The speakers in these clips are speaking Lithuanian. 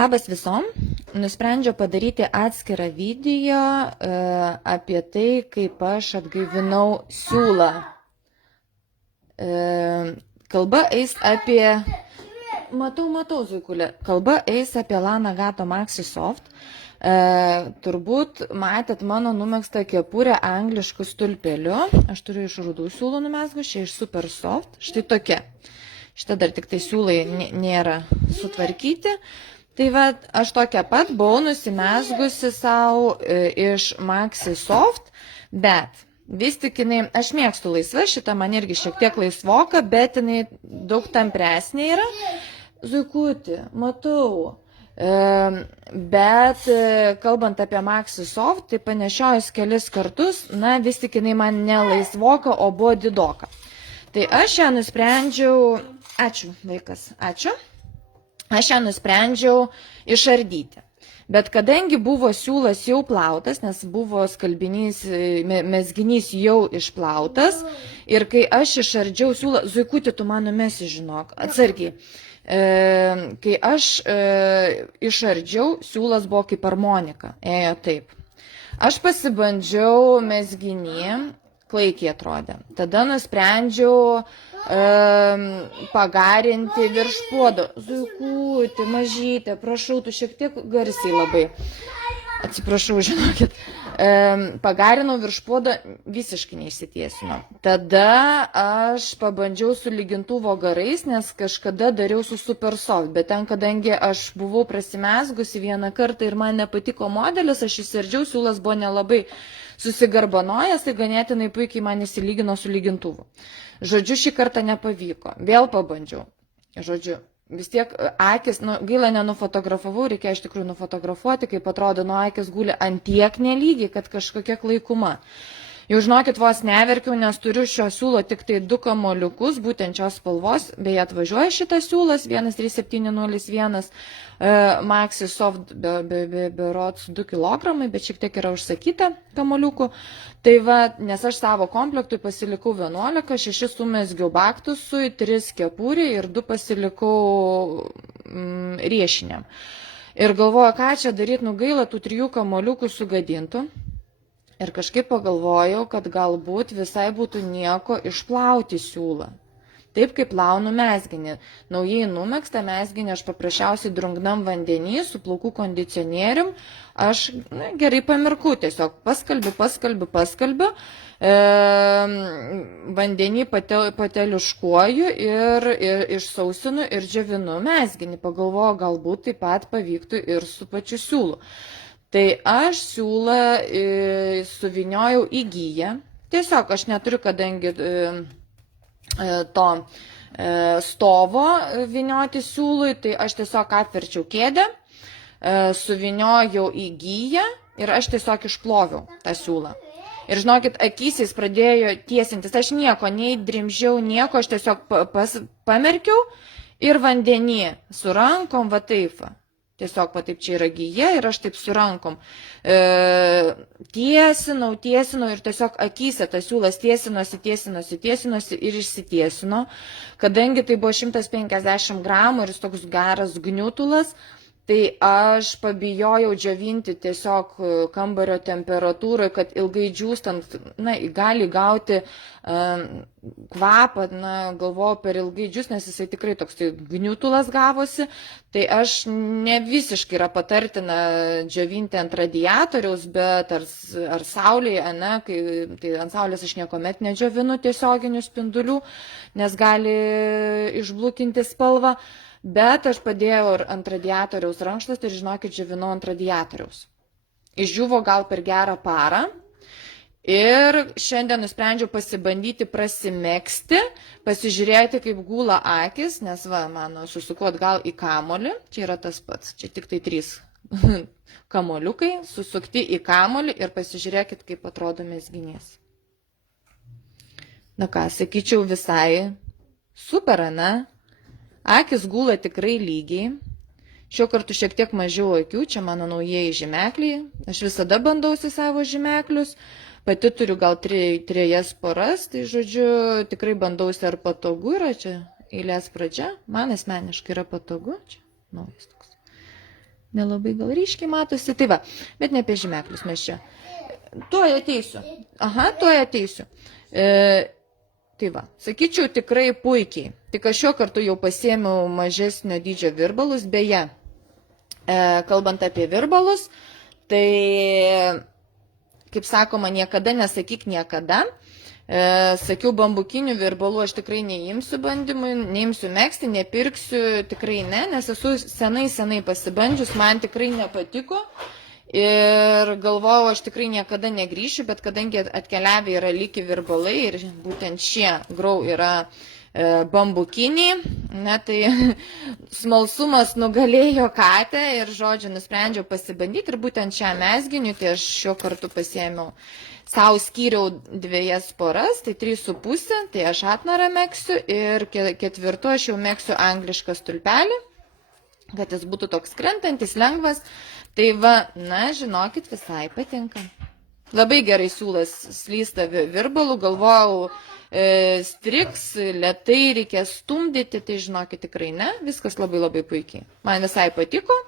Labas visom, nusprendžiau padaryti atskirą video apie tai, kaip aš atgaivinau siūlą. Kalba eis apie, matau, Zuikulė, kalba eis apie Lana Gato Maxi Soft. Turbūt matėt mano numegztą kepurę angliškų stulpeliu. Aš turiu iš rudų siūlų numezgus, čia iš Super Soft. Štai tokia. Šitą dar tik tai siūlai nėra sutvarkyti. Tai va, aš tokia pat buvau nusimezgusi savo iš Maxi Soft, bet vis tik jinai, aš mėgstu laisvą, šitą man irgi šiek tiek laisvoka, bet jinai daug tampresnė yra. Zuikuti, matau. Bet kalbant apie Maxi Soft, tai panešiojus kelis kartus, na vis tik jinai man ne laisvoka, o buvo didoka. Tai aš ją nusprendžiau, ačiū vaikas, ačiū. Aš ją nusprendžiau išardyti. Bet kadangi buvo siūlas jau plautas, nes buvo skalbinys, mezginys jau išplautas, ir kai aš išardžiau siūlą, Zuikuti, tu man numesi, žinok, atsargiai. Kai aš išardžiau, siūlas buvo kaip armonika, ėjo taip. Aš pasibandžiau mezginį, klaikiai atrodė. Tada nusprendžiau pagarinti virš puodo. Zuikuti, mažytė, prašau, tu šiek tiek garsiai labai. Atsiprašau, žinokit. Pagarinau virš puodo, visiškai neišsitiesino. Tada aš pabandžiau su lygintuvo garais, nes kažkada dariau su Super Soft, bet ten, kadangi aš buvau prasimezgusi vieną kartą ir man nepatiko modelis, aš įsiardžiau, siūlas buvo nelabai susigarbanojęs, tai ganėtinai puikiai man įsilygino su lygintuvu. Žodžiu, šį kartą nepavyko. Vėl pabandžiau. Žodžiu, vis tiek akis, gaila nenufotografavau, reikia iš tikrųjų nufotografuoti, kaip atrodo, akis guli ant tiek nelygiai, kad kažkokia klaikuma. Jau žinokit, vos neverkiau, nes turiu šio siūlo tik tai 2 kamoliukus, būtent šios spalvos, beje atvažiuoja šitas siūlas, 13701 Maxi Soft, berods 2 kg, bet šiek tiek yra užsakyta kamoliukų. Tai va, nes aš savo komplektui pasilikau 11, 6 sumezgiau baktusui, 3 kepurį ir 2 pasilikau riešiniam. Ir galvoju, ką čia daryti, gaila tų 3 kamoliukų sugadintų. Ir kažkaip pagalvojau, kad galbūt visai būtų nieko išplauti siūlą. Taip kaip plaunu mezginį. Naujai numegztą mezginį aš paprasčiausiai drungnam vandenį su plaukų kondicionierium. Aš gerai pamirku, tiesiog paskalbiu. Vandenį pateliuškuoju ir išsausinu ir džiovinu mezginį. Pagalvoju, galbūt taip pat pavyktų ir su pačiu siūlu. Tai aš siūlą suviniojau į giją. Tiesiog aš neturiu, kadangi to stovo vinioti siūlui, tai aš tiesiog apverčiau kėdę, suviniojau į giją ir aš tiesiog išploviau tą siūlą. Ir žinokit, akysiais pradėjo tiesintis, aš nieko, nei drimžiau, nieko, aš tiesiog pamerkiau ir vandenį su rankom, va taip. Tiesiog va taip čia yra gija ir aš taip su rankom tiesinau ir tiesiog akyse tas siūlas tiesinosi ir išsitiesino. Kadangi tai buvo 150 gramų ir jis toks geras gniutulas, tai aš pabijojau džiovinti tiesiog kambario temperatūroje, kad ilgai džiūstant, gali gauti kvapą, galvoju per ilgai džiūs, nes jisai tikrai toks gniutulas gavosi. Tai aš ne visiškai yra patartina džiovinti ant radiatoriaus, bet ar saulėje, tai ant saulės aš niekuomet nedžiovinu tiesioginių spindulių, nes gali išblukinti spalvą. Bet aš padėjau ant radiatoriaus rankšluostį ir žinokit, džiovinau ant radiatoriaus. Išdžiuvo gal per gerą parą ir šiandien nusprendžiau pasibandyti prasimegzti, pasižiūrėti, kaip gula akis, nes mano susukot gal į kamolį, čia yra tas pats, čia tik tai 3 kamoliukai, susukti į kamolį ir pasižiūrėkit, kaip atrodo mezginys. Sakyčiau, visai super, Akis gula tikrai lygiai. Šiuo kartu šiek tiek mažiau akių, čia mano naujieji žymekliai. Aš visada bandausi savo žymeklius. Pati turiu gal 3 poras, tai žodžiu, tikrai bandausi ar patogu yra čia eilės pradžia. Man asmeniškai yra patogu. Čia naujas toks. nelabai gal ryškiai matosi, tai va, bet ne apie žymeklius mes čia. Tuoj ateisiu. Aha, tuoj ateisiu. Tai va, sakyčiau tikrai puikiai. Tik aš šiuo kartu jau pasiėmiau mažesnio dydžio virbalus, beje, kalbant apie virbalus, tai, kaip sakoma, niekada nesakyk niekada. Sakiau, bambukinių virbalų aš tikrai neimsiu bandymui, neimsiu megzti, nepirksiu, tikrai ne, nes esu senai pasibandžius, man tikrai nepatiko ir galvojau, aš tikrai niekada negrįšiu, bet kadangi atkeliavę yra lygi virbalai ir būtent šie grau yra bambukiniai, ne, tai smalsumas nugalėjo katę ir, žodžiu, nusprendžiau pasibandyti ir būtent šią mezginių, tai aš šiuo kartu pasiėmiau. Sau skyriau 2 poras, tai 3,5, tai aš atnarą megsiu ir 4 aš jau megsiu anglišką stulpelį, kad jis būtų toks krentantis, lengvas. Tai va, na, žinokit, visai patinka. Labai gerai siūlas slysta virbalų, galvojau, striks, lėtai reikės stumdyti, tai žinokit, tikrai ne, viskas labai puikiai. Man visai patiko.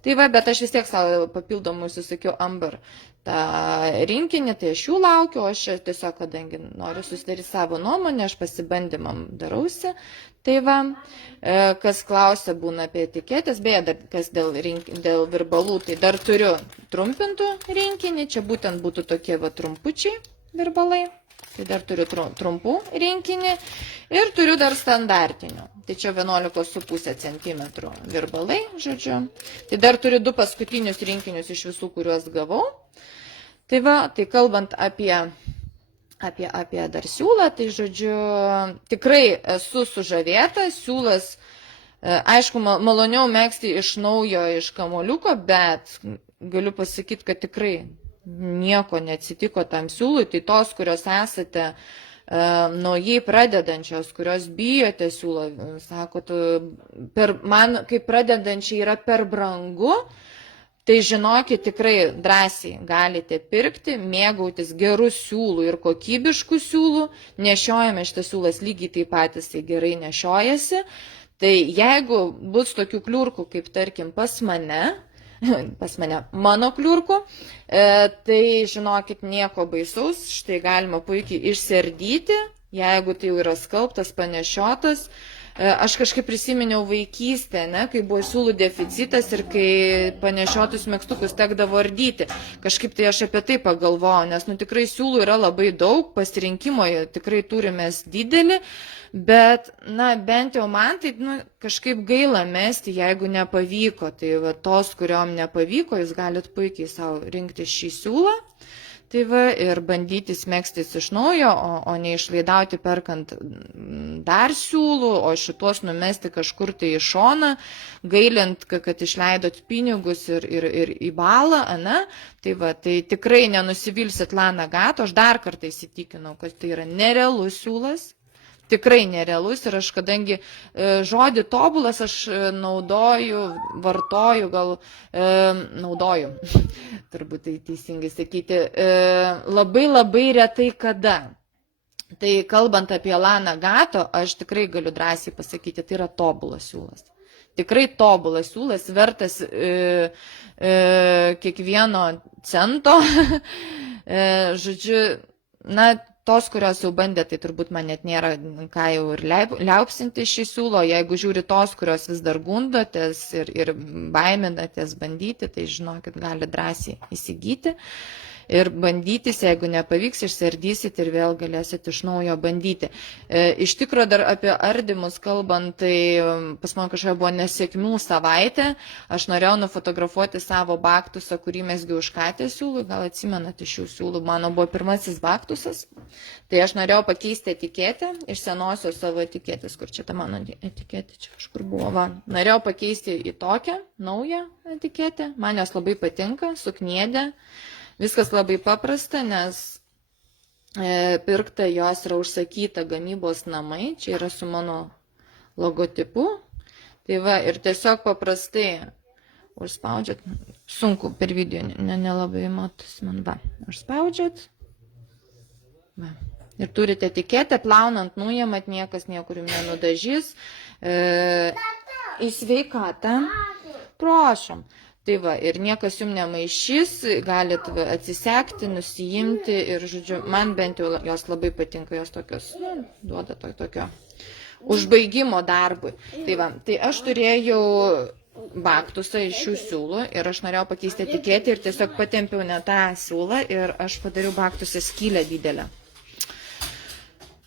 Tai va, bet aš vis tiek savo papildomai susakiau Amber tą rinkinį, tai aš jų laukiu, o aš tiesiog, kadangi noriu susidaryti savo nuomonę, aš pasibandymam darausi. Tai va, kas klausia būna apie etiketės, beje, dar kas dėl virbalų, tai dar turiu trumpintų rinkinį, čia būtent būtų tokie va trumpučiai virbalai. Tai dar turiu trumpų rinkinį ir turiu dar standartinių. Tai čia 11,5 cm virbalai, žodžiu. Tai dar turiu 2 paskutinius rinkinius iš visų, kuriuos gavau. Tai va, tai kalbant apie dar siūlą, tai žodžiu, tikrai esu sužavėta. Siūlas, aišku, maloniau megzti iš naujo, iš kamoliuko, bet galiu pasakyti, kad tikrai nieko neatsitiko tam siūlui, tai tos, kurios esate naujai pradedančios, kurios bijote siūlo, sakot, man kaip pradedančiai yra per brangu, tai žinokit, tikrai drąsiai galite pirkti, mėgautis gerų siūlų ir kokybiškų siūlų, nešiojame šitas siūlas lygiai taip pat jisai gerai nešiojasi, tai jeigu bus tokių kliurkų, kaip tarkim pas mane, mano kliurkų, tai žinokit, nieko baisaus, štai galima puikiai išsiardyti, jeigu tai jau yra skalbtas, panešiotas. Aš kažkaip prisiminiau vaikystę, ne, kai buvo siūlų deficitas ir kai panešiotus megztukus tekdavo ardyti. Kažkaip tai aš apie tai pagalvojau, nes tikrai siūlų yra labai daug, pasirinkimo tikrai turime didelį, bet, na, bent jau man tai, kažkaip gaila mesti, jeigu nepavyko. Tai va, tos, kuriuom nepavyko, jūs galit puikiai savo rinkti šį siūlą. Tai va, ir bandytis megztis iš naujo, o neišlaidauti perkant dar siūlų, o šituos numesti kažkur tai į šoną, gailint, kad išleidot pinigus ir į balą, ane? Tai va, tai tikrai nenusivilsit Lana Gato, aš dar kartą įsitikinau, kad tai yra nerealus siūlas. Tikrai nerealus ir aš, kadangi žodį tobulas aš naudoju, turbūt tai teisingai sakyti, labai retai kada. Tai kalbant apie Lana Gato, aš tikrai galiu drąsiai pasakyti, tai yra tobulas siūlas. Tikrai tobulas siūlas, vertas kiekvieno cento. Žodžiu, na, tos, kurios jau bandė, tai turbūt man net nėra ką jau ir liaupsinti šį siūlo. Jeigu žiūri tos, kurios vis dar gundotės ir baiminatės bandyti, tai žinokit, gali drąsiai įsigyti ir bandytis, jeigu nepavyks, išsiardysit ir vėl galėsit iš naujo bandyti. Iš tikrųjų, dar apie ardymus kalbant, tai pas man kažkokia buvo nesėkmių savaitė. Aš norėjau nufotografuoti savo baktusą, kurį mesgiau iš katės siūlų. Gal atsimenate šių siūlų, mano buvo pirmasis baktusas. Tai aš norėjau pakeisti etiketę iš senosios savo etiketės, kur čia ta mano etiketė, čia kažkur buvo. Va. Norėjau pakeisti į tokią naują etiketę. Man jos labai patinka, su kniedė. Viskas labai paprasta, nes pirkta jos yra užsakyta gamybos namai, čia yra su mano logotipu. Tai va, ir tiesiog paprastai užspaudžiat, sunku per video, nelabai matosi man, va, užspaudžiat. Va. Ir turite etiketę, plaunant nuimat, niekas niekur jums nenudažys. Į sveikatą. Prašom. Tai va, ir niekas jums nemaišys, galit atsisekti, nusijimti ir, žodžiu, man bent jau jos labai patinka, jos tokios, duoda tokio užbaigimo darbui. Tai va, tai aš turėjau baktusą iš šių siūlų ir aš norėjau pakeisti etiketę ir tiesiog patempiau ne tą siūlą ir aš padariau baktusą skylę didelę.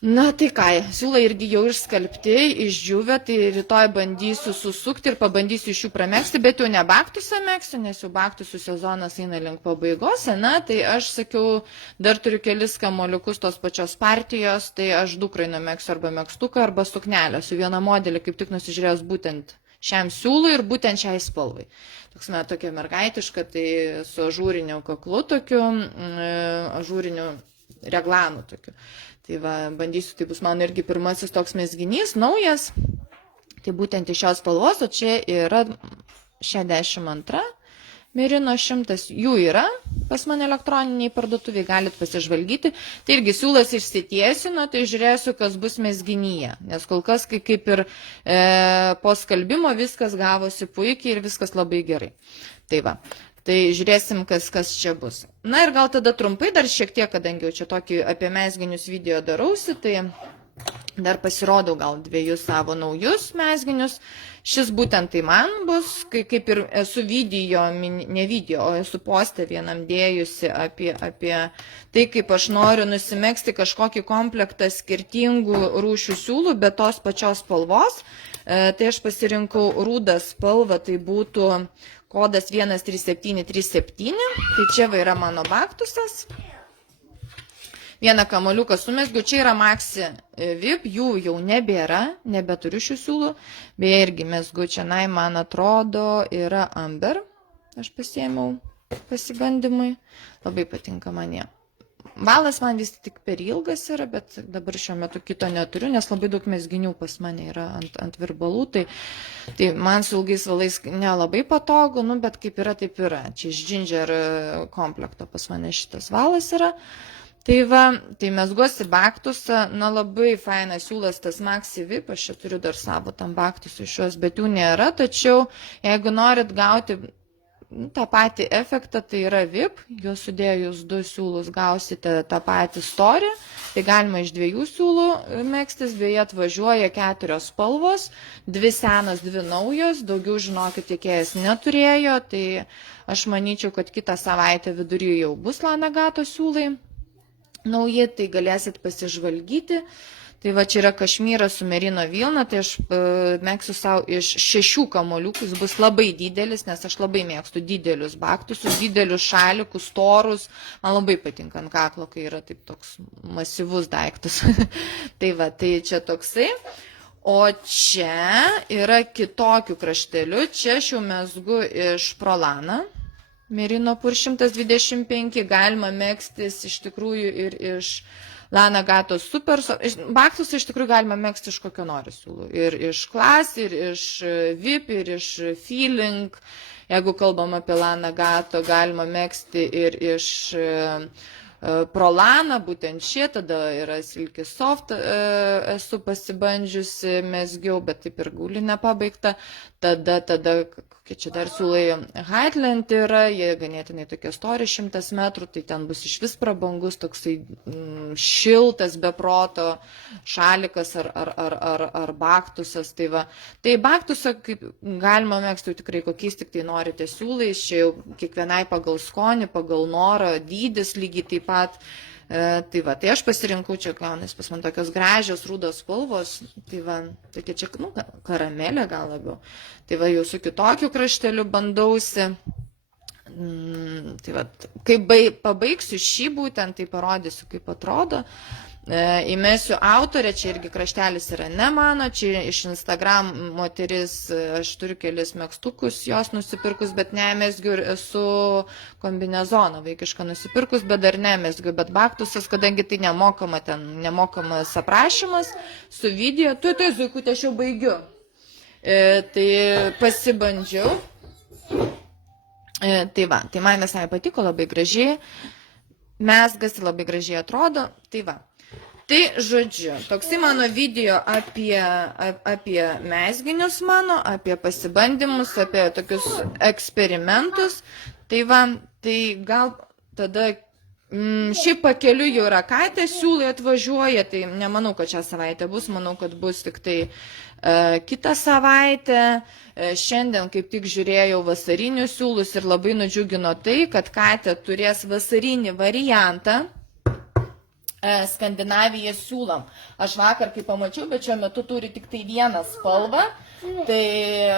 Na tai ką, siūlai irgi jau išskalbti, išdžiūvę, tai rytoj bandysiu susukti ir pabandysiu iš jų pramegsti, bet jau ne baktusą megsiu, nes jau baktusų sezonas eina link pabaigos, na, tai aš sakiau, dar turiu kelis kamuoliukus tos pačios partijos, tai aš dukrai numegsiu arba megstuką, arba suknelę, su viena modelį kaip tik nusižiūrėjęs būtent šiam siūlui ir būtent šiai spalvai. Tokia mergaitiška, tai su ažūriniu kaklu tokiu, ažūriniu reglanu tokiu. Tai va, bandysiu, tai bus mano irgi pirmasis toks mezginys, naujas, tai būtent iš šios spalvos, o čia yra 62, Merino 100, jų yra pas mane elektroniniai parduotuviai, galit pasižvalgyti, tai irgi siūlas išsitiesino, tai žiūrėsiu, kas bus mezginyje, nes kol kas kaip ir po skalbimo viskas gavosi puikiai ir viskas labai gerai. Tai va. Tai žiūrėsim, kas čia bus. Na ir gal tada trumpai dar šiek tiek, kadangi jau čia tokį apie mezginius video darausi, tai dar pasirodau gal 2 savo naujus mezginius. Šis būtent tai man bus, kaip ir esu video, ne video, o esu postę vienam dėjusi apie tai, kaip aš noriu nusimegzti kažkokį komplektą skirtingų rūšių siūlų, bet tos pačios spalvos. Tai aš pasirinkau rudą spalvą, tai būtų kodas 13737, tai čia va yra mano baktusas. Vieną kamuoliuką sumezgiu, čia yra Maxi VIP, jų jau nebėra, nebeturiu šių siūlų, beje irgi mezgu čia, man atrodo, yra Amber, aš pasiėmiau pasibandymui, labai patinka man jie. Valas man vis tik per ilgas yra, bet dabar šiuo metu kito neturiu, nes labai daug mezginių pas mane yra ant virbalų, tai man su ilgais valais nelabai patogu, bet kaip yra, taip yra. Čia iš Ginger komplekto pas mane šitas valas yra. Tai va, tai mezguosi baktusą, labai fainas siūlas tas Maxi VIP, aš čia turiu dar savo tam baktusų iš juos, bet jų nėra, tačiau jeigu norit gauti tą patį efektą, tai yra VIP, juos sudėjus 2 siūlus gausite tą patį storį, tai galima iš 2 siūlų megztis, beje atvažiuoja 4 spalvos, 2 senos, 2 naujos, daugiau žinokit tiekėjas neturėjo, tai aš manyčiau, kad kitą savaitę vidury jau bus Lana Gato siūlai nauji, tai galėsit pasižvalgyti. Tai va čia yra kašmyras su merino vilna, tai aš megsiu savo iš 6 kamuoliukų, jis bus labai didelis, nes aš labai mėgstu didelius baktusus, didelius šalikus, storus, man labai patinka ant kaklo, kai yra taip toks masyvus daiktas. Tai va, tai čia toksai. O čia yra kitokių kraštelių, čia aš jau mezgu iš Prolana, merino pur 125, galima megztis iš tikrųjų ir iš Lana Gato super, baktus iš tikrųjų galima megzti iš kokio nori siūlų. Ir iš Class, ir iš VIP, ir iš Feeling. Jeigu kalbam apie Lana Gato, galima megzti ir iš Prolana, būtent šie, tada yra Silky Soft, esu pasibandžiusi, mezgiau, bet taip ir guli nepabaigta. Tada, kokie čia dar siūlai, Highland yra, jie ganėtinai tokie stori, 100 metrų, tai ten bus iš vis prabangus, toksai šiltas, beproto šalikas ar baktusas. Tai va, tai baktusą kaip galima megzti tikrai kokiais tik tai norite siūlais, čia jau kiekvienai pagal skonį, pagal norą, dydis lygiai taip pat. Tai va, tai aš pasirinkau čia, nes pas man tokios gražios rūdos spalvos, tai va, tokia čia, karamelė gal labiau. Tai va, jau su kitokiu krašteliu bandausi. Tai va, kai pabaigsiu šį būtent, tai parodysiu, kaip atrodo. Įmesiu autorę, čia irgi kraštelis yra ne mano, čia iš Instagram moteris, aš turiu kelis megztukus jos nusipirkus, bet nemezgiu ir esu kombinezoną vaikišką nusipirkus, bet dar nemezgiu, bet baktusas, kadangi tai nemokamas aprašymas su video, tai zuikutė, aš jau baigiu. Tai pasibandžiau. Tai va, tai man visai patiko, labai gražiai, mezgasi, labai gražiai atrodo, tai va. Tai žodžiu, toksai mano video apie mezginius mano, apie pasibandymus, apie tokius eksperimentus. Tai va, tai gal tada šiaip pakeliu jau yra Katė, siūlai atvažiuoja, tai nemanau, kad šią savaitę bus, manau, kad bus tik tai kitą savaitę. Šiandien kaip tik žiūrėjau vasarinius siūlus ir labai nudžiugino tai, kad Katė turės vasarinį variantą. Skandinavija siūlam. Aš vakar, kai pamačiau, bet šiuo metu turi tik tai vieną spalvą, tai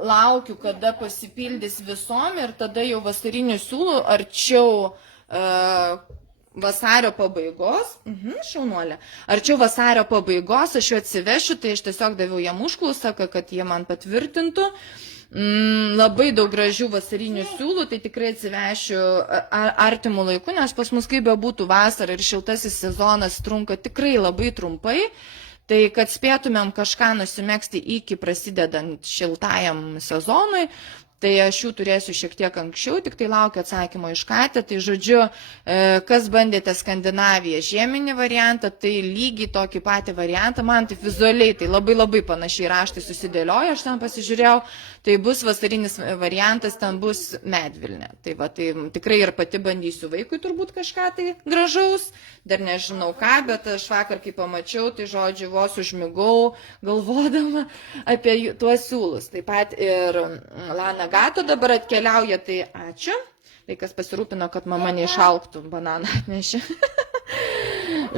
laukiu, kada pasipildys visom ir tada jau vasarinių siūlų arčiau vasario pabaigos, šaunuolė, arčiau vasario pabaigos aš jų atsivešiu, tai aš tiesiog daviau jam užklausą, kad jie man patvirtintų. Labai daug gražių vasarinių siūlų, tai tikrai atsivešiu artimų laikų, nes pas mus kaip bebūtų vasara ir šiltasis sezonas trunka tikrai labai trumpai, tai kad spėtumėm kažką nusimegzti iki prasidedant šiltajam sezonui, tai aš jų turėsiu šiek tiek anksčiau, tik tai laukiu atsakymo iš Katė. Tai žodžiu, kas bandėte Skandinaviją žieminį variantą, tai lygiai tokį patį variantą, man taip vizualiai, tai labai panašiai raštai susidėlioja, aš ten pasižiūrėjau, tai bus vasarinis variantas, ten bus medvilnė. Tai va, tai tikrai ir pati bandysiu vaikui turbūt kažką tai gražaus, dar nežinau ką, bet aš vakar, kai pamačiau, tai žodžiu, vos užmigau, galvodama apie tuos siūlus. Taip pat ir Lana Gato dabar atkeliauja, tai ačiū. Vaikas pasirūpino, kad mama neišalktų, bananą atnešė.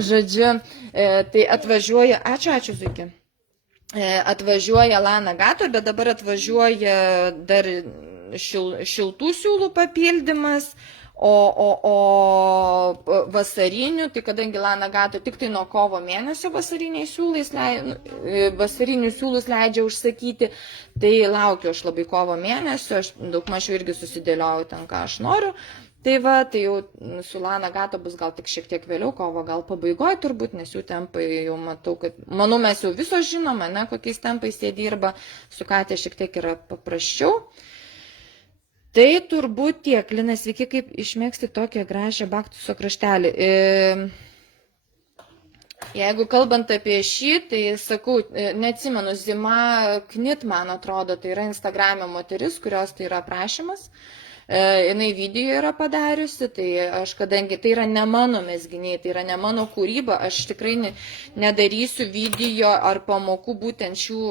Žodžiu, tai atvažiuoja, ačiū Zuiki. Atvažiuoja Lana Gato, bet dabar atvažiuoja dar šiltų siūlų papildymas, o vasarinių, tai kadangi Lana Gato tik tai nuo kovo mėnesio vasarinius siūlus leidžia užsakyti, tai laukiu aš labai kovo mėnesio, aš daug mažiau irgi susidėliauju ten, ką aš noriu. Tai va, tai jau su Lana Gato bus gal tik šiek tiek vėliau, kovo gal pabaigoje turbūt, nes jų tempai jau matau, kad, manau, mes jau visos žinome, ne, kokiais tempais jie dirba, su Katė šiek tiek yra paprasčiau. Tai turbūt tiek, Lina, sveiki, kaip išmėgsti tokią gražią baktuso kraštelį. Jeigu kalbant apie šį, tai sakau, neatsimenu, Zima Knit, man atrodo, tai yra Instagram'e moteris, kurios tai yra aprašymas. Jinai video yra padariusi, tai aš, kadangi tai yra ne mano mezginiai, tai yra ne mano kūryba, aš tikrai nedarysiu video ar pamokų būtent šių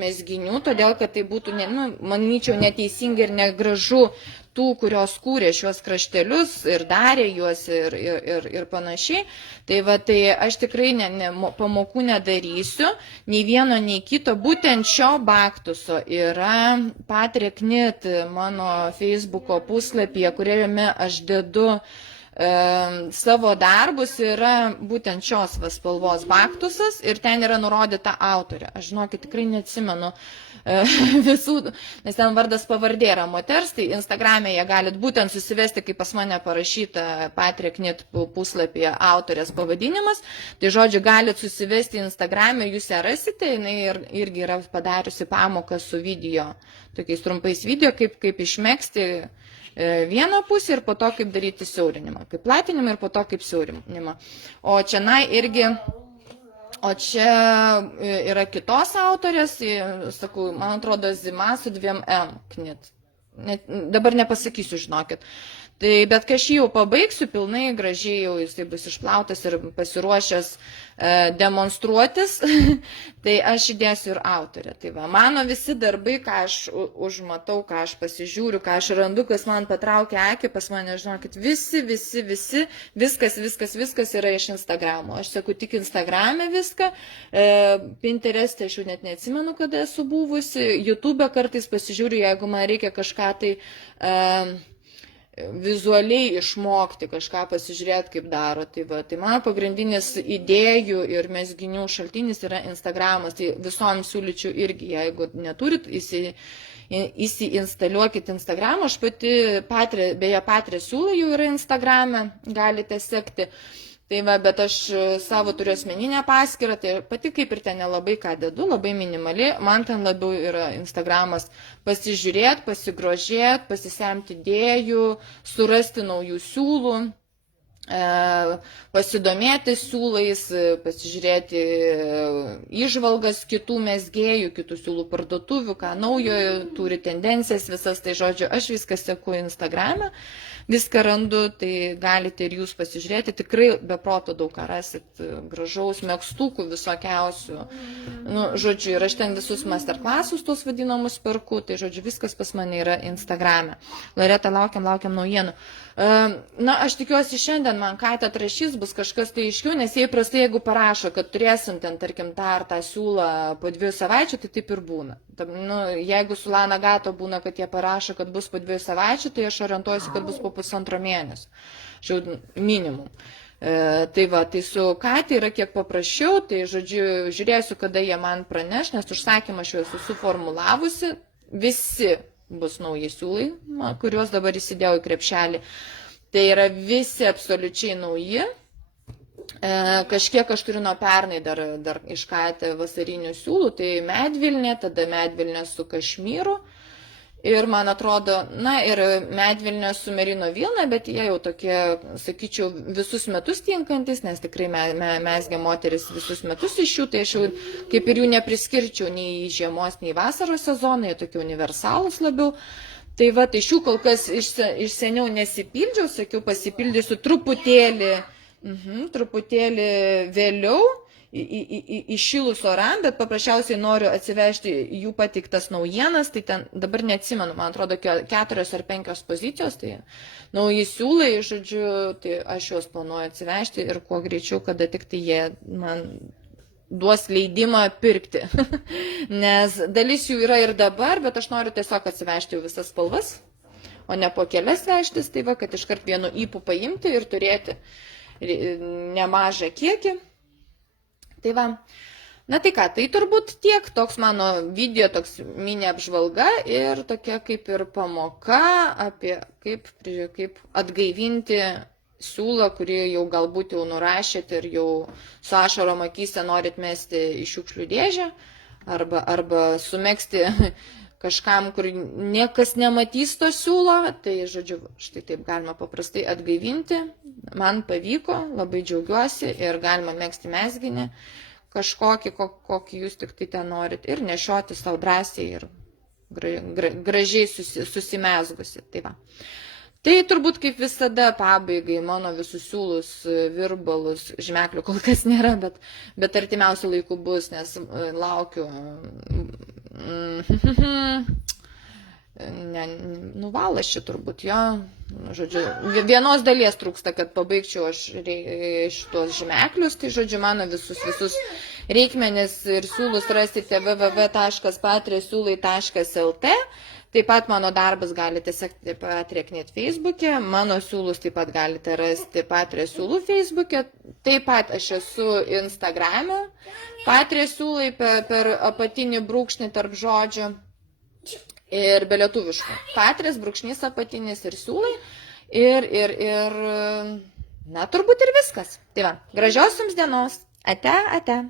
mezginių, todėl kad tai būtų, manyčiau, neteisinga ir negražu tų, kurios kūrė šiuos kraštelius ir darė juos ir panašiai. Tai va, tai aš tikrai pamokų nedarysiu, nei vieno, nei kito. Būtent šio baktuso yra Patrė Knit mano Facebooko puslapyje, kuriame aš dedu savo darbus, yra būtent šios spalvos baktusas ir ten yra nurodyta autorė. Aš žinokit, tikrai neatsimenu visų, nes ten vardas pavardė yra moters, tai Instagram'e jie galit būtent susivesti, kaip pas mane parašyta Patrė Knit puslapyje autorės pavadinimas, tai žodžiu galit susivesti Instagram'e, jūs ją rasite, jinai irgi yra padariusi pamoką su video, tokiais trumpais video, kaip išmegzti vieną pusę ir po to kaip daryti siaurinimą, kaip platinimą ir po to kaip siaurinimą. O čia yra kitos autorės, sakau, man atrodo, Zima su 2 M Knit. Dabar nepasakysiu, žinokit. Tai bet kai aš jį jau pabaigsiu, pilnai gražiai jau jisai bus išplautas ir pasiruošęs demonstruotis, tai aš įdėsiu ir autorę. Tai va, mano visi darbai, ką aš užmatau, ką aš pasižiūriu, ką aš randu, kas man patraukia akį, pas mane, žinokit, viskas yra iš Instagramo. Aš seku tik Instagrame viską, Pinterest'e aš jau net neatsimenu, kada esu buvusi, YouTube kartais pasižiūriu, jeigu man reikia kažką tai vizualiai išmokti, kažką pasižiūrėti, kaip daro. Tai va, tai mano pagrindinis idėjų ir mezginių šaltinis yra Instagramas. Tai visom siūlyčiau irgi, jeigu neturit, įsiinstaliuokit Instagramą. Aš pati, beje, Patrė siūlai jau yra Instagrame, galite sekti. Tai va, bet aš savo turiu asmeninę paskyrą, tai pati kaip ir ten nelabai ką dedu, labai minimali. Man ten labiau yra Instagramas pasižiūrėti, pasigrožėti, pasisemti idėjų, surasti naujų siūlų. pasidomėti siūlais, pasižiūrėti įžvalgas kitų mezgėjų, kitų siūlų parduotuvių, ką naujo turi tendencijas visas, tai žodžiu, aš viską seku Instagram'e, viską randu, tai galite ir jūs pasižiūrėti, tikrai be proto daug ką rasit, gražaus megztukų visokiausių, nu, žodžiu, ir aš ten visus masterclassus tos vadinamus perku, tai žodžiu, viskas pas mane yra Instagram'e. Loreta, laukiam naujienų. Na, aš tikiuosi šiandien man Kaita atrašys, bus kažkas tai aiškiau, nes jie įprastai, jeigu parašo, kad turėsim ten, tarkim, tą ar tą siūlą po 2 savaičių, tai taip ir būna. Nu, jeigu su Lana Gato būna, kad jie parašo, kad bus po 2 savaičių, tai aš orientuojuosi, kad bus po 1,5 mėnesio. Šiau minimum. Tai va, tai su Kaita yra kiek paprasčiau, tai žodžiu, žiūrėsiu, kada jie man praneš, nes užsakymą aš jau esu suformulavusi, visi bus nauji siūlai, kuriuos dabar įsidėjau į krepšelį. Tai yra visi absoliučiai nauji. Kažkiek aš turiu nuo pernai dar iš Kaita vasarinių siūlų, tai medvilnė, tada medvilnė su kašmyru. Ir man atrodo, na ir medvilnė su merino vilna, bet jie jau tokie, sakyčiau, visus metus tinkantis, nes tikrai mezgia moteris visus metus iš jų, tai aš jau kaip ir jų nepriskirčiau nei į žiemos, nei į vasaros sezoną, jie tokie universalūs labiau. Tai va, tai šių kol kas iš seniau nesipildžiau, sakiau, pasipildysiu truputėlį vėliau. Iššilus oram, bet paprasčiausiai noriu atsivežti jų pateiktas naujienas, tai ten dabar neatsimenu, man atrodo 4 ar 5 pozicijos, tai nauji siūlai, žodžiu, tai aš juos planuoju atsivežti ir kuo greičiau, kada tik tai jie man duos leidimą pirkti. Nes dalis jų yra ir dabar, bet aš noriu tiesiog atsivežti jau visas spalvas, o ne po kelias vežtis, tai va, kad iškart vienu įpū paimti ir turėti nemažą kiekį. Tai va, na tai ką, tai turbūt tiek, toks mano video, toks mini apžvalga ir tokia kaip ir pamoka apie kaip atgaivinti siūlą, kurį jau galbūt jau nurašėt ir jau su ašarom akyse norit mesti į šiukšlių dėžę arba sumegzti kažkam, kur niekas nematys to siūlo, tai žodžiu, štai taip galima paprastai atgaivinti. Man pavyko, labai džiaugiuosi ir galima megzti mezginį kažkokį, kokį jūs tik tai ten norit ir nešioti savo drąsiai ir gražiai susimezgusi. Tai va. Tai turbūt kaip visada pabaigai mano visus siūlus, virbalus, žmeklių kol kas nėra, bet artimiausių laikų bus, nes laukiu. Nuvalas čia turbūt, jo, žodžiu, vienos dalies trūksta, kad pabaigčiau aš šitos žmeklius, tai žodžiu, mano visus reikmenis ir siūlus rasite www.patriasiūlai.lt. Taip pat mano darbas galite sekti Patrieknet Facebook'e, mano siūlus taip pat galite rasti Patriasiūlų Facebook'e, taip pat aš esu Instagram'e, Patriasiūlai per apatinį brūkšnį tarp žodžių. Ir be lietuviškų. Patris, brūkšnys apatinis ir siūlai. Ir, na, turbūt ir viskas. Tai va, gražios jums dienos. Ate, ate.